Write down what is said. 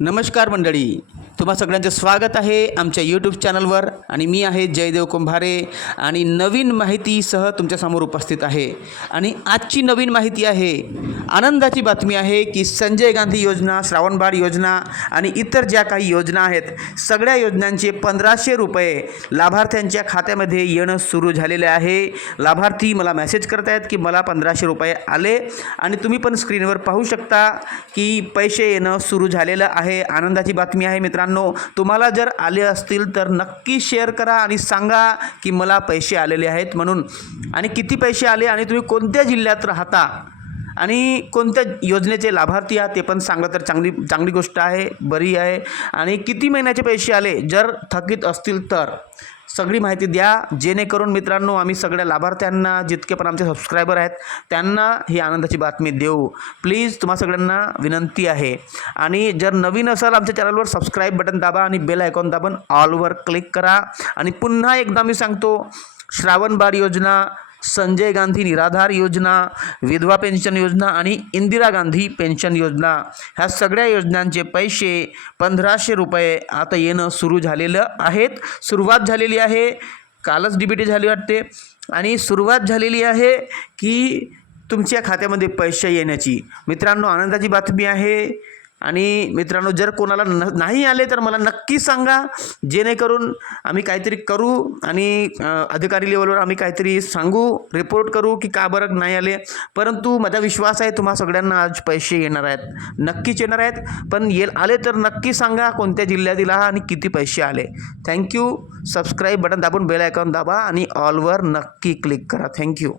नमस्कार मंडळी, तुम्हा सगळ्यांचं स्वागत आहे आमच्या यूट्यूब चॅनलवर आणि मी आहे जयदेव कुंभारे आणि नवीन माहितीसह तुमच्यासमोर उपस्थित आहे। आणि आजची नवीन माहिती आहे, आनंदाची बातमी आहे की संजय गांधी योजना, श्रावणबाळ योजना आणि इतर ज्या काही योजना आहेत सगळ्या योजनांचे 1500 रुपये लाभार्थ्यांच्या खात्यामध्ये येणं सुरू झालेले आहे। लाभार्थी मला मेसेज करत आहेत की मला 1500 रुपये आले आणि तुम्ही पण स्क्रीनवर पाहू शकता की पैसे येणं सुरू झालेलं आहे। आनंदाची बातमी आहे मित्रांनो, तुम्हाला जर आले असतील तर नक्की शेअर करा आणि सांगा की मला पैसे आलेले आहेत म्हणून, आणि किती पैसे आले आणि तुम्ही कोणत्या जिल्ह्यात राहता आणि कोणत्या योजनेचे लाभार्थी आहात ते पण सांगा तर चांगली गोष्ट आहे, बरी आहे। आणि किती महिन्याचे पैसे आले जर थकीत असतील तर सगळी माहिती द्या, जेणेकरून मित्रांनो आम्ही सगळ्या लाभार्थ्यांना, जितके पण आमचे सबस्क्रायबर आहेत त्यांना ही आनंदाची बातमी देऊ। प्लीज तुम्हा सगळ्यांना विनंती आहे। आणि जर नवीन असाल आमच्या चॅनलवर सबस्क्राईब बटन दाबा आणि बेल आयकॉन दाबून ऑलवर क्लिक करा। आणि पुन्हा एकदा मी सांगतो, श्रावणबाळ योजना, संजय गांधी निराधार योजना, विधवा पेन्शन योजना आणि इंदिरा गांधी पेन्शन योजना, ह्या सगळ्या योजनांचे पैसे 1500 रुपये आता येणं सुरू झालेलं आहेत। सुरुवात झालेली आहे, कालच DBT झाली वाटते आणि सुरुवात झालेली आहे की तुमच्या खात्यामध्ये पैसे येण्याची। मित्रांनो आनंदाची बातमी आहे। आणि मित्रांनो जर कोणाला नाही आले तर मला नक्की सांगा, जेणेकरून आम्ही काहीतरी करू आणि अधिकारी लेवलवर आम्ही काहीतरी सांगू, रिपोर्ट करू की का बरं नाही आले। परंतु माझा विश्वास आहे तुम्हा सगळ्यांना आज पैसे येणार आहेत, नक्कीच येणार आहेत। पण आले तर नक्की सांगा कोणत्या जिल्ह्यातील आहात आणि किती पैसे आले। थँक्यू। सबस्क्राईब बटन दाबून बेल आयकॉन दाबा आणि ऑलवर नक्की क्लिक करा। थँक्यू।